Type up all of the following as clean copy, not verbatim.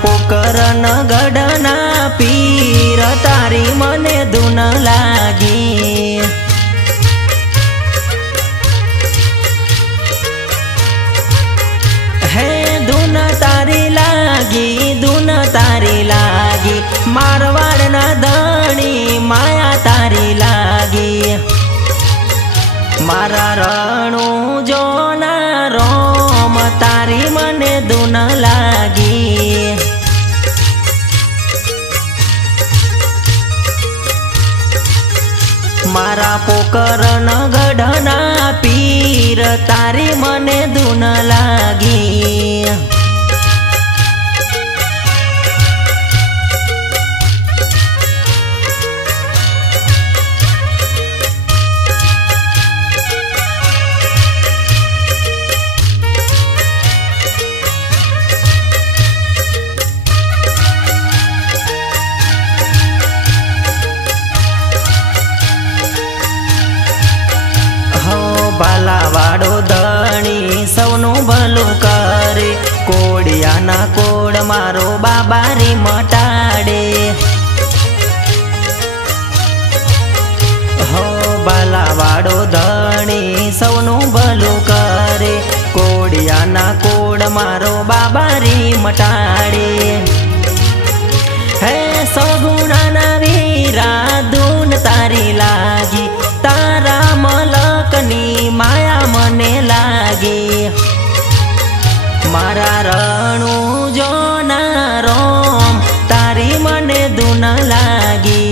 पोकरन गढ़ना पीर तारी मने धून लागी। हे धून तारी लागी, धून तारी लागी, मारवाड़ना धणी माया तारी लागी। मारा रणु जोना रोम तारी मने धून लागी। मारा पोकरन गढ़ना पीर तारी मने धून लागी। बालावाड़ो धणी सौनु भलू करे, कोड़ियाना कोड़ मारो बाबारी मटाड़े। हो बालावाड़ो धणी सौनु भलू करे, कोड़ियाना कोड़ मारो बाबारी मटाड़े। हे सगुणाना वीरा धून तारी लागी, तारा मलकनी माया मने लागी। मारा रणु जोना रोम तारी मने धून लागी।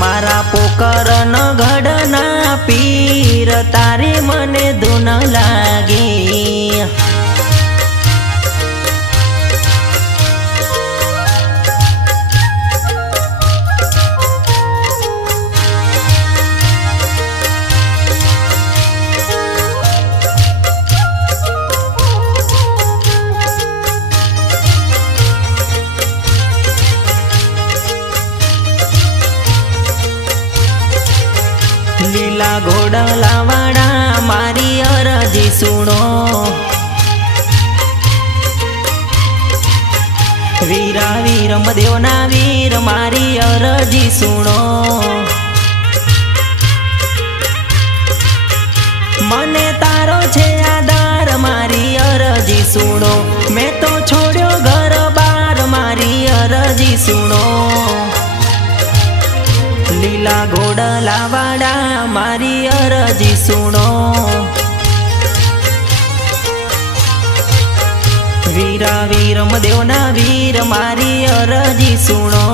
मारा पोकरन गढ़ना पीर तारी मने धून लागी। लीला घोड़लावाड़ा मारी अरजी सुनो, वीरा वीरम देवना वीर मारी अरजी सुनो। मने तारो छे आधार मारी अरजी सुनो, मैं तो छोड़्यो घर बार मारी अरजी सुनो। लीला घोड़लावाड़ा मारी अरजी सुनो, वीरा वीरम देवना वीर मारी अरजी सुनो।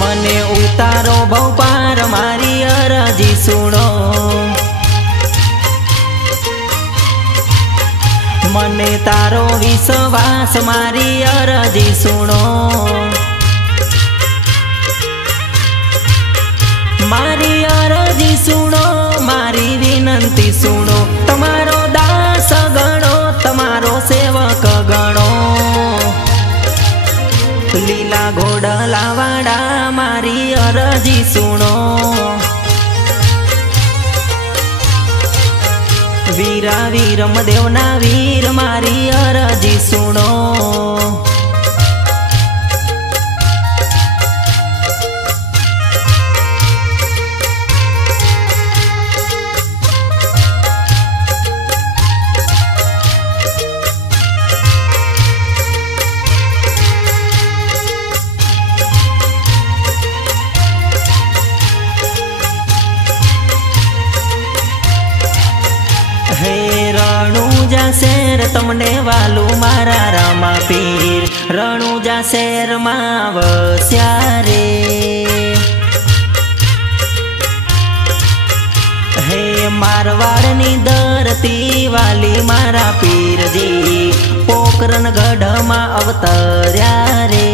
मने उतारो भवपार मारी अरजी सुनो, मने तारो विश्वास मारी अरजी सुनो। मारी अरजी सुनो, मारी विनंती सुनो, तमारो दास गणो, तमारो सेवक गणो। लीला घोड़लावाड़ा मारी अरजी सुनो, वीरा वीरम देवना वीर मारी अरजी सुनो। रणुजा शेर तमने वालू मारा रामा पीर, रणुजा शेर मां वस्या रे। हे मारवाड़नी धरती वाली मारा पीरजी, पोकरन गढ़मा अवतर्या रे।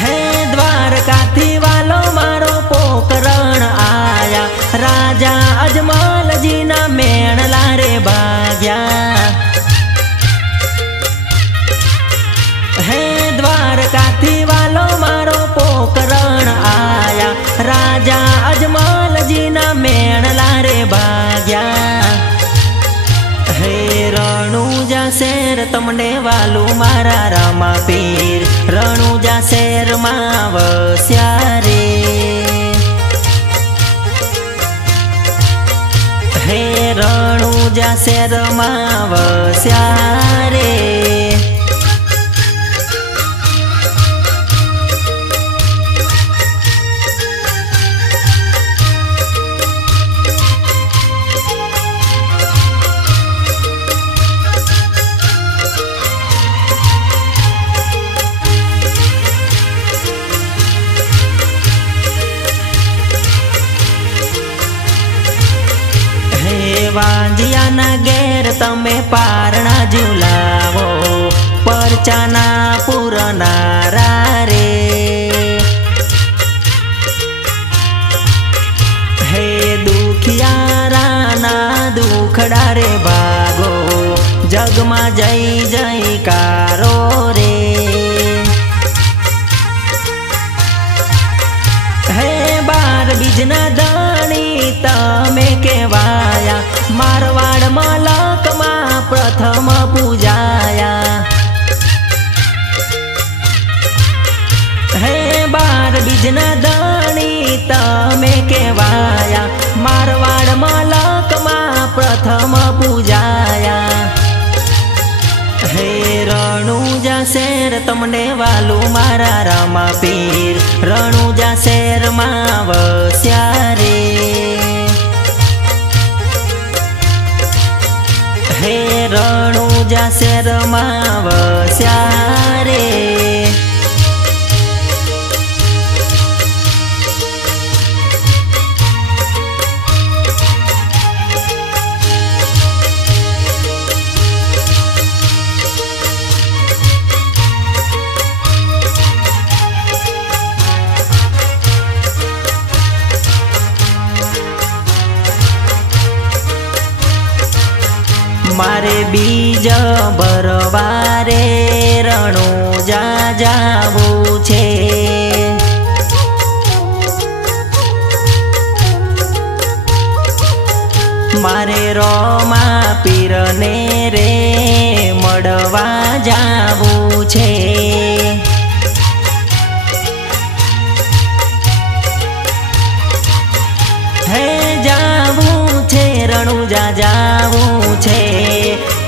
हे द्वारकाथी वालो मारो पोकरण आया, राजा अजमल जी ना मेणला रे भाग्या। हे द्वारकाथी वालो मारो पोकरण आया, राजा अजमल जी ना मेणला रे भाग्या। हे रણુજા શેર तमने वालू मारा रामा पीर, રણુજા શેર માં વસ્યા રે। हे રણુજા શેર માં વસ્યા રે। વાંજિયાના ઘેર તમે પારણા ઝુલાવો, પરચાના પૂરનારા રે। હે દુખિયારાના દુખડા રે ભાગો, જગમાં જય જયકારો રે। હે બાર બીજના દાણી તમે કેવાયા, मारवाड़ मलक मा प्रथम पूजाया। हे बार बीजना दाणी तमे केवाया, मारवाड़ मलक मा प्रथम पूजाया। हे રણુજા શેર तमने वालू मारा रामा पीर, રણુજા શેર मा वस्या रे। हे રણુજા શેર માં વસ્યા રે। मारे बीज भरवारे રણુજા જાવું છે। मारे रोमा पीरने रे मडवा जावू छे। हे जावू छे રણુજા जावू छे,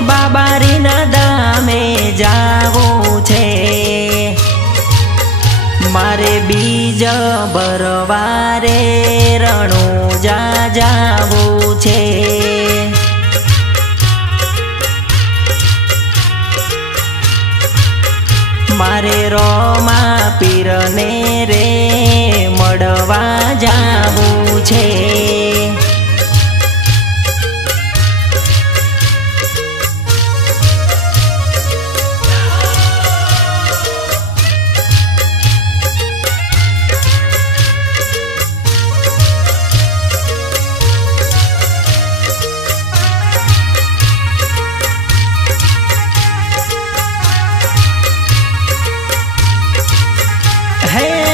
बाबारी ना दामे जावू छे। मारे बीज भरवारे રણુજા जावू छे। मारे रोमा पीरने रे मडवा जावू छे।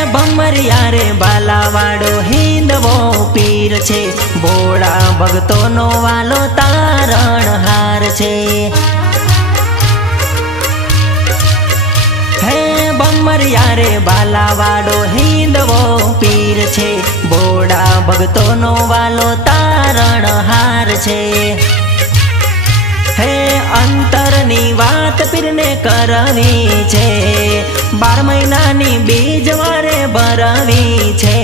भमरिया रे बालावाड़ो हिंदवो पीर छे, बोड़ा भगतो नो वालो तारणहार छे। हे भमरिया रे बालावाड़ो हिंदवो पीर छे, बोड़ा भगतो नो वालो तारणहार छे। हे अंतरनी वात पीरने करवी छे, 12 महीनानी बीज वारे भरवी छे।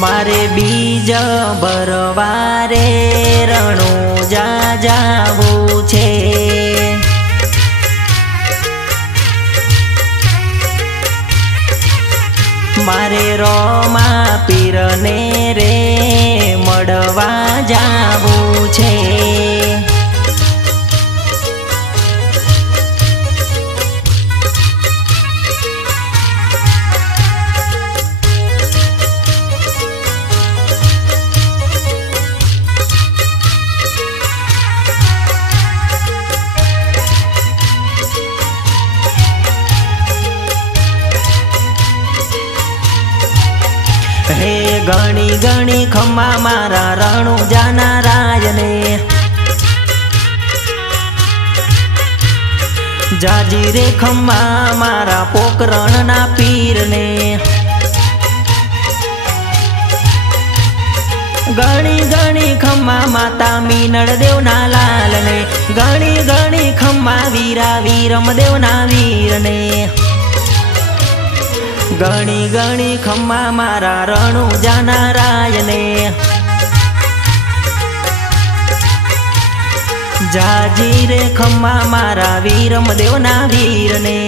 मारे बीज भरवारे રણુજા जावू छे। मारे रोमा पीरने रे मळवा जावुं छे। हे गणी गणी खम्मा मारा रणुजाना राजने, जाजी रे खम्मा मारा पोकरणना पीरने। गणी गणी खम्मा माता मीनळ देवना लालने, गणी गणी खम्मा वीरा वीरम देवना वीरने। गणी गणी खम्मा मारा रणुजाना रायने, जाजी रे खम्मा मारा वीरम देवना वीरने।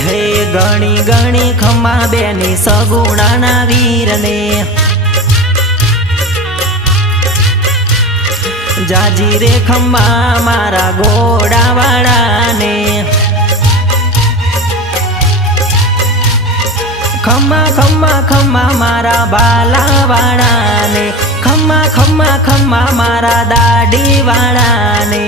हे गणी गणी खम्मा बेनी सगुणाना वीरने, जाजी रे खम्मा मारा घोड़ावाळाने। खम्मा खम्मा खम्मा मारा बालावाळाने, खम्मा खम्मा खम्मा मारा दाढीवाळाने।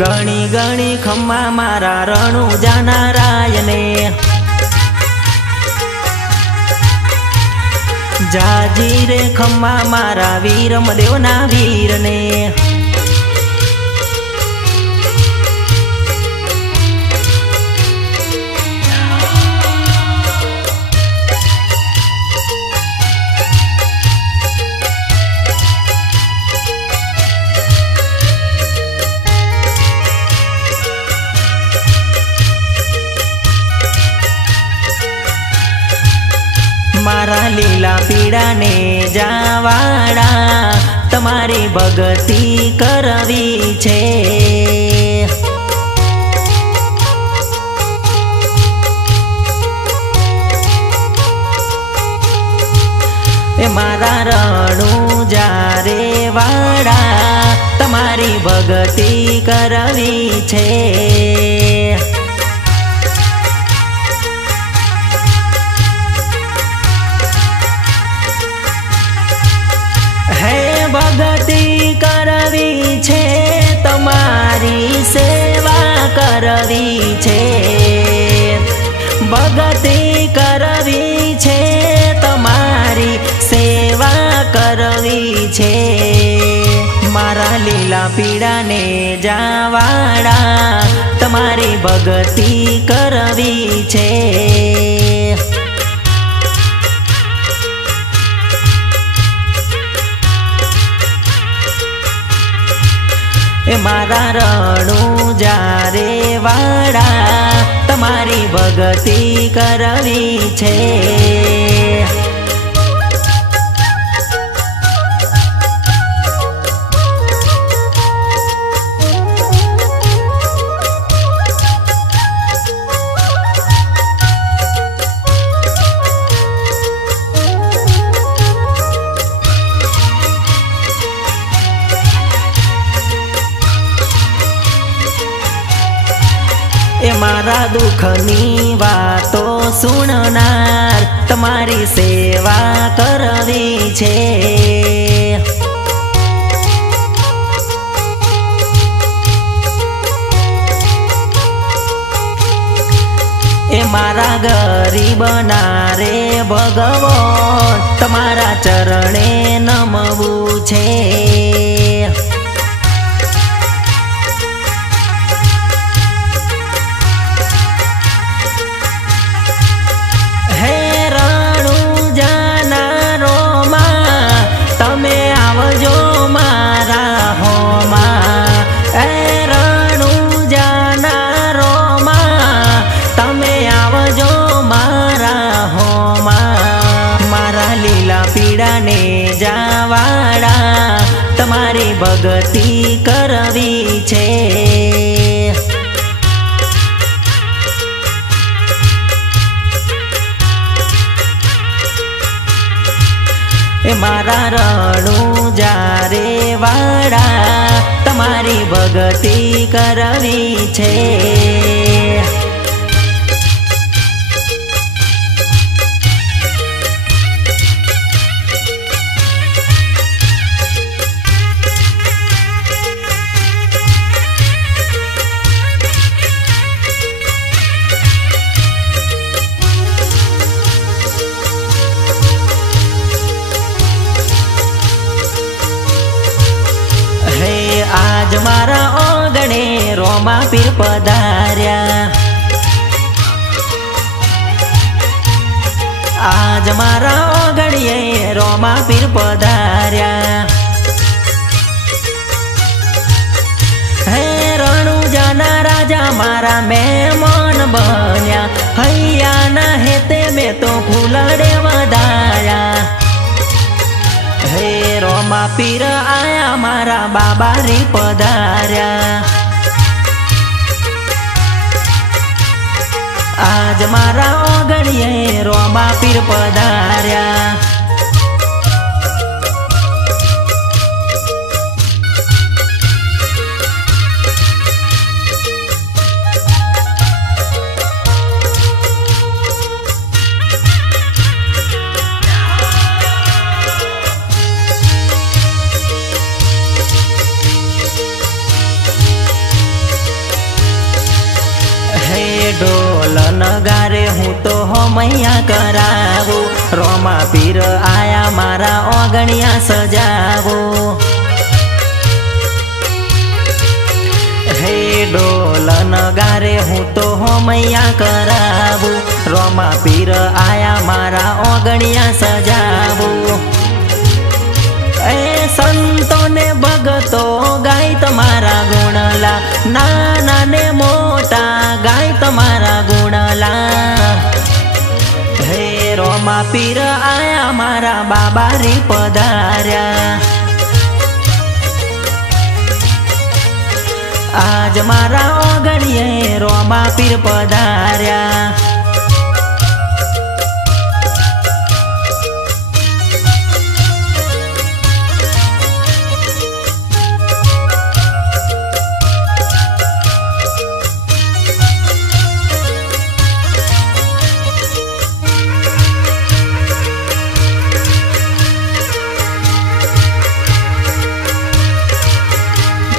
गणी गणी खम्मा मारा रणुजाना रायने, जाजी रे खम्मा मारा वीरम देवना वीरने। मारा लीला पीड़ा ने जावाड़ा तमारी भगती करवी छे। ए मारा रणुजा रे वाड़ा तमारी भगती करवी छे। भगती करवी छे तमारी सेवा करवी छे। भगती करवी छे तमारी सेवा करवी छे। मारा लीला पीड़ा ने जावाड़ा तमारी भगती करवी छे। मारा रणुजा रे वाड़ा तमारी भगती करवी छे। ए मारा दुखनी वातो सुननार तमारी सेवा करवी छे। ए मारा गरीबना रे भगवान तमारा चरणे नमवू छे। तमे आवजो जाने जावाड़ा तमारी भगती करवी छे। मारा रणुजा रे वाड़ा तमारी भगती करवी छे। आज मारा ओगणे रोमा पीर पधार्या। आज मारा ओगणिये रोमा पीर पधार्या। हे रणुजाना राजा मारा मेहमान बन्या। हैया ना हेते में तो फूलड़े वधाया। हे रोमा पीर आया मारा बाबा रे पधार्या। आज मारा ओगणिये रोमा पीर पधार्या। ढोल नगारे हूँ तो हमैया करावो। रोमा पीर आया मारा ओगणिया सजावो। हे ढोल नगारे हूँ तो हमैया करावो। रोमा पीर आया मारा ओगणिया सजावो। ए संतो ने भगतो गाय तमारा गुणला। नाना ने मोटा गाय तमारा गुणला। हे रोमा पीर आया मारा बाबा रे पधार्या। आज मारा ओगणिये रोमा पीर पधार्या।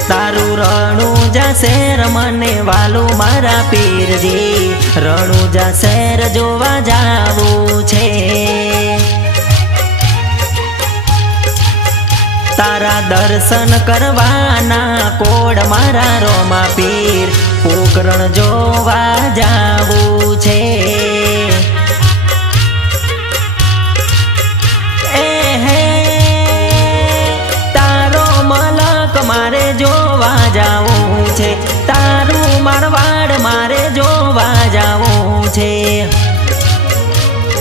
तारू रणुजा शहर मने वालू मारा पीरजी। रणुजा शहर जोवा जावू छे। तारा दर्शन करवाना कोड मारा रोमा पीर। पोकरण जोवा जावू छे। मारे जोवा जावू छे। तारू मारवाड़ मारे जोवा जावू छे।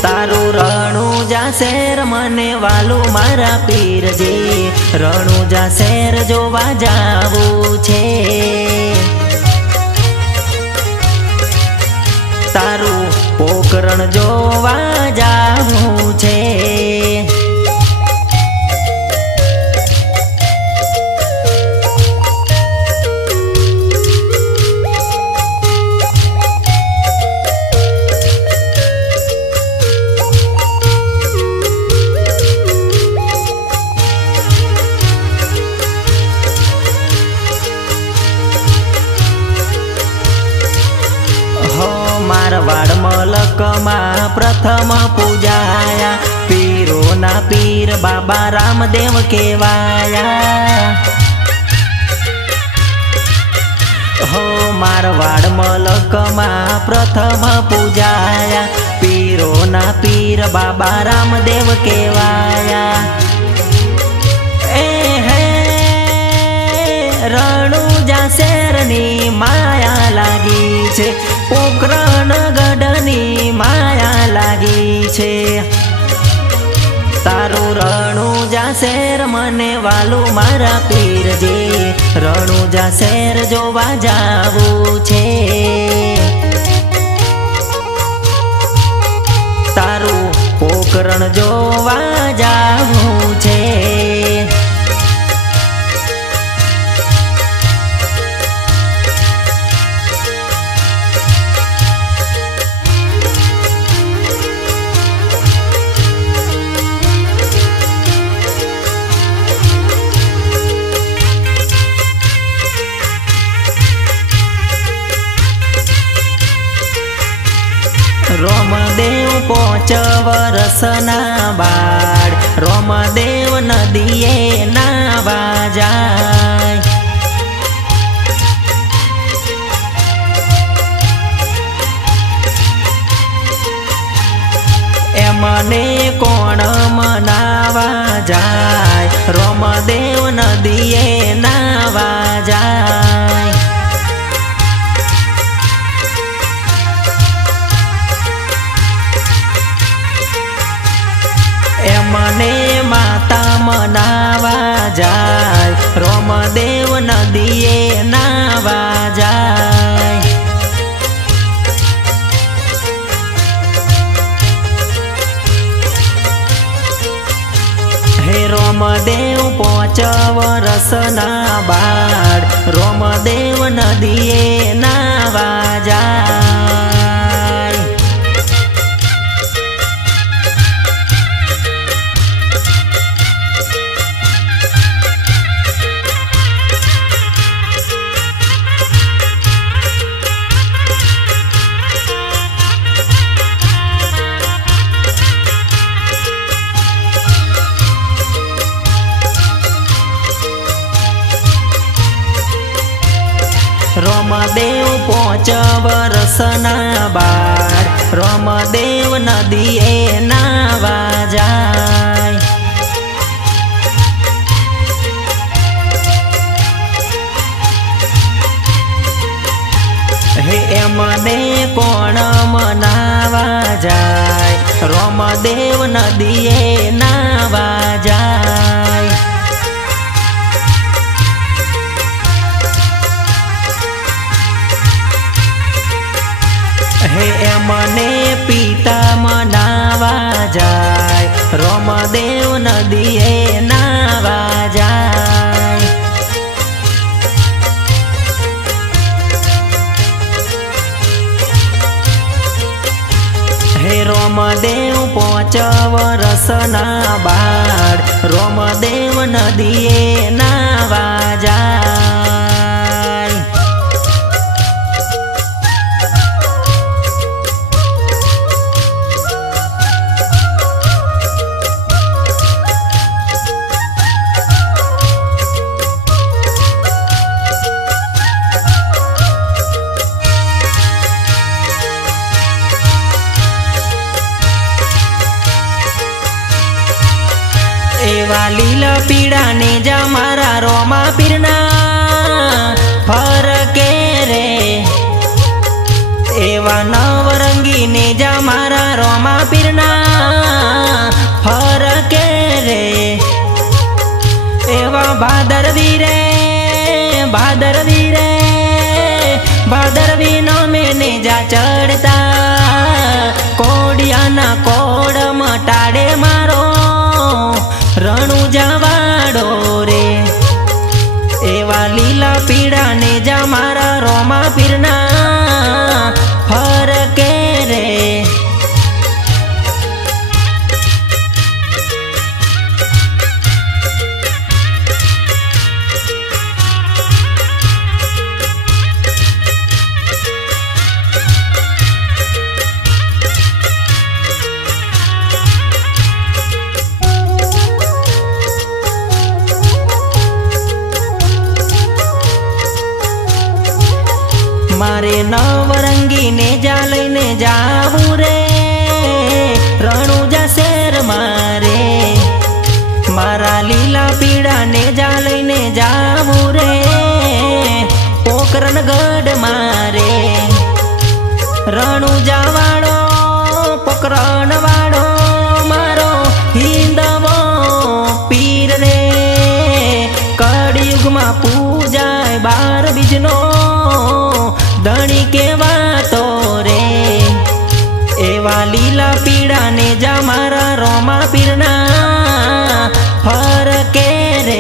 तारू रणुजा शहर मने वालू मारा पीरजी। रणुजा शहर जोवा जावू छे। तारू पोकरण जोवा जावू छे। मारवाड़ मलक में प्रथम पूजाया। पीरो ना पीर बाबा रामदेव केवाया। हो मारवाड़ मलक में प्रथम पूजाया। पीरो ना पीर बाबा रामदेव केवाया। रणुजा शहरनी माया लागी छे। पोकरण गढ़नी माया लागी छे। तारू રણુજા શહેર મને વાલું મારા પીરજી, રણુજા શહેર જોવા જાવું છે. તારું પોકરણ જોવા જાવું છે. રોમદેવ 5 વરસના બાળ, રોમદેવ નદીએ નાવા જાય. એમને કોણ મનાવા જાય, રોમદેવ નદીએ નાવા જાય. એમને માતા મનાવા જાય, રોમદેવ નદીએ નાવા જાય. હે રોમદેવ 5 વરસના બાળ, રોમદેવ નદીએ નાવા જાય. રોમદેવ 5 વરસના બાળ, રોમદેવ નદીએ નાવા જાય. હે એમને કોણ મનાવા જાય, રોમદેવ નદીએ નાવા જાય. હે એમને પિતા મનાવા જાય, રોમદેવ નદીએ નાવા જાય. હે રોમદેવ 5 વરસના બાળ, રોમદેવ નદીએ નાવા જાય. એવા લીલા પીળા ને જા મારા રોમા પીરના ફરકે રે. એવા નવરંગી ને જા મારા રોમા પીરના ફરકે રે. એવા ભાદરવી રે, ભાદરવી રે, ભાદરવી નો મેને જા ચડતા, કોડિયાના કોડ મટાડે મારો રણુજા વાડો રે. એવા લીલા પીળા ને જા મારા રોમા પીરના ફરકે રે. મારે નવરંગી ને જા લઈને જાવું રે, રણુજા શહેર મારે. મારા લીલા પીળા ને જા લઈને જાવું રે, પોકરણગઢ મારે. રણુજા વાળો પોકરણ વાળો મારો હિંદવો બાપુ જાય બાર બીજનો ધણી કેવાતો રે એવા લીલા પીડા ને જા મારા રોમા પીરના ફરકે રે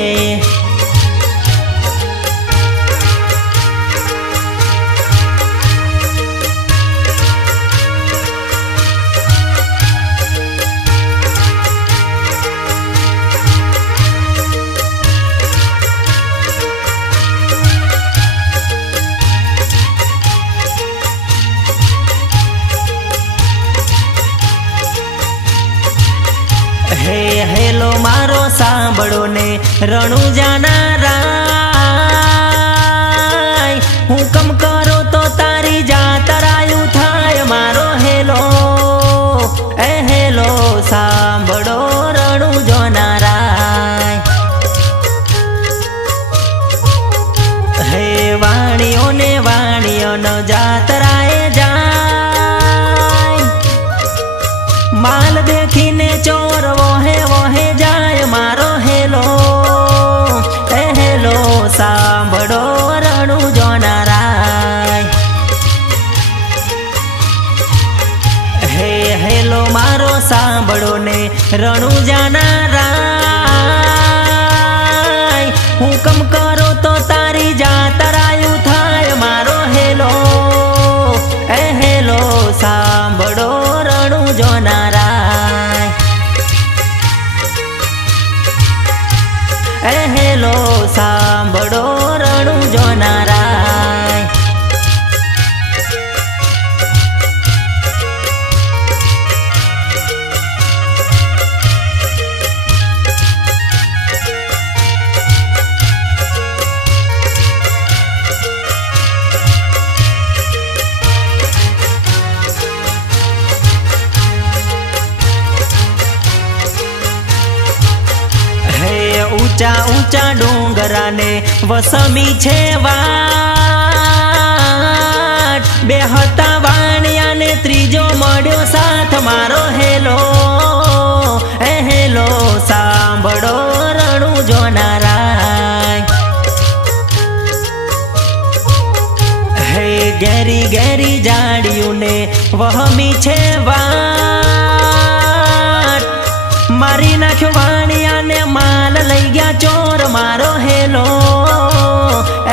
હે હેલો મારો સાંભળો ને રણુજાના રાય હુકમ કરો તો તારી જાતરાયું થાય મારો હેલો એ હેલો સાંભળો રણુજોના રાય હે વાણીઓનો જાતરાએ જાય માલ દેખીને ચોર વોહે જાય મારો હેલો એ હેલો સાંભળો રણુજોના રાય હે હેલો મારો સાંભળો ને રણુજાના રાય હુકમ કરો તો તારી જાતરાયું થાય મારો હેલો એ હેલો સાંભળો રણુજોના રાય એ હેલો સાંભળો રણુજોના રાય ઊંચા ઊંચા ડુંગરાને વસમી છે વાટ બે હતા વાણિયાને ત્રીજો મળ્યો સાથ મારો હેલો એ હેલો સાંભળો રણુજોના રાય હે ઘેરી ઘેરી જાડિયુંને વહમી છે વાટ મારી નાખ્યો વાણિયાને માલ લઈ ગયા ચોર મારો હેલો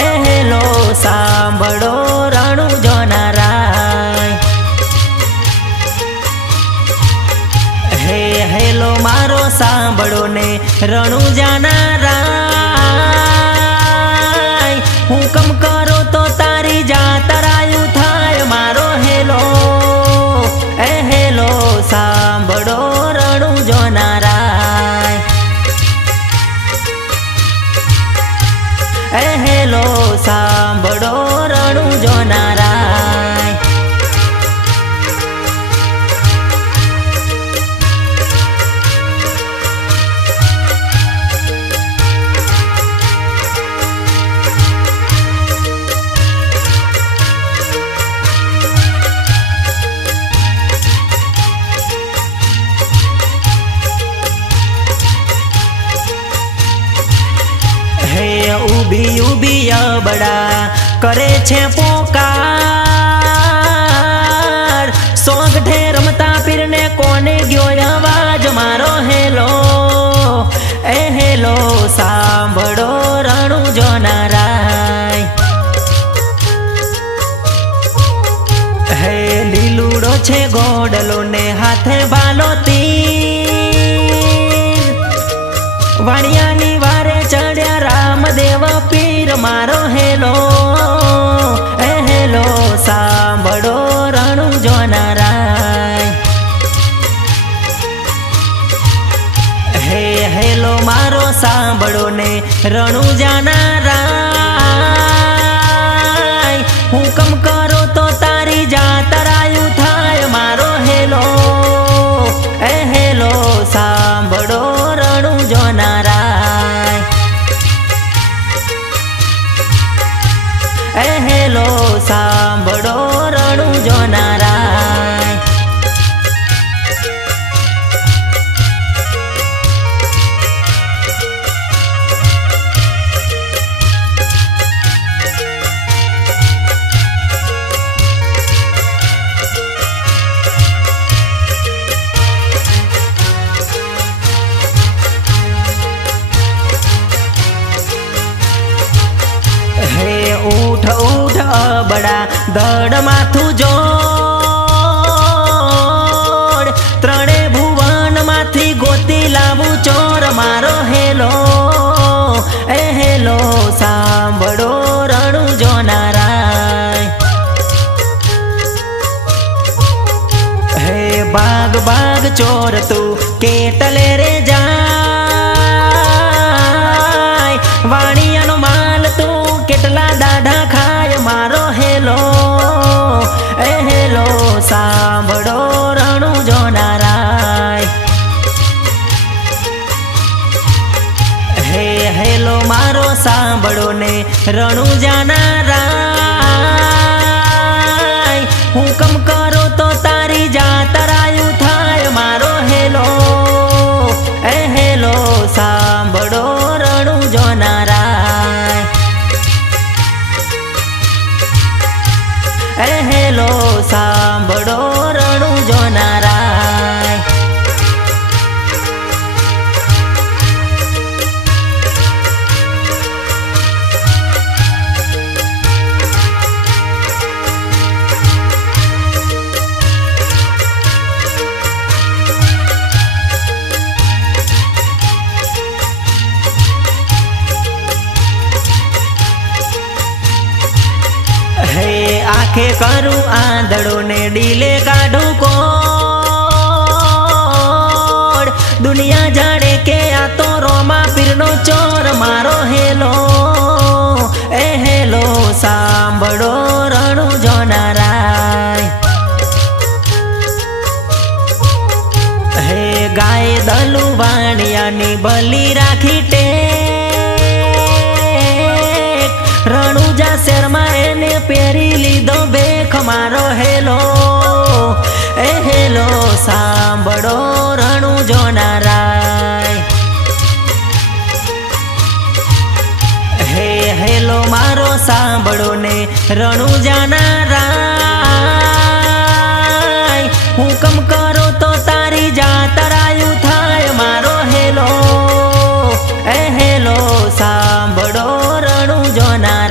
એ હેલો સાંભળો રણુજોના રાય હે હેલો મારો સાંભળો ને રણુજાના રાય હુકમ કરો તો તારી જાતરાયું થાય મારો હેલો એ હેલો સાંભળો રણુજોના રાય એ હેલો સાંભળો રણુજોના રાય ઉભી ઉભી અબડા કરે છે પોકાર સોગઠે રમતા પીરને કોને ગયો અવાજ મારો હેલો એ હેલો સાંભળો રણુજોના રાય હે લીલુડો છે ગોડલો ને હાથે ભાલો તીર વાણિયાની વારે ચડ્યા રામદેવ પીર મારો હેલો એ હેલો સાંભળો રણુજોના રાય હે હેલો મારો સાંભળો ને રણુજાના રાય હુકમ કરો તો તારી જાતરાયું થાય મારો હેલો એ હેલો સાંભળો રણુજોના રાય એ હેલો સાંભળો રણુજોના રાય દડ માથું જોડ ત્રણે ભુવન માંથી ગોતી લાવું ચોર મારો હેલો એ હેલો સાંભળો રણું જોનારાય હે બાગ બાગ ચોર તું કેટલે રે જાય વાણિયાનો માલ તું કેટલા દાઢા ખાય મારો હેલો એ હેલો સાંભળો રણું જોનારાય હે હેલો મારો સાંભળો ને રણું જાનારાય હુકમ કરો તો તારી જાતરાયું થાય મારો હેલો એ હેલો સાંભળો રણું જોનારાય એ હેલો સાંભળો રણું જોનારાય હે આંખે કરું આંધળો ને ડીલે કાઢું કોડ દુનિયા જાણે કે આ તો રોમા પીરનો ચોર મારો હેલો એ હેલો સાંભળો રણું જોનારાય હે ગાય દલુ વાણિયાની બલી રાખી ટેક રણુજા શેરમાં એને પહેરી લીધો બેખ મારો હેલો એ હેલો સાંભળો રણું જોનારાય હે હેલો મારો સાંભળો ને રણું જાનારાય હુકમ કરો તો તારી જાતરાયું થાય મારો હેલો એ હેલો સાંભળો રણું જોનારાય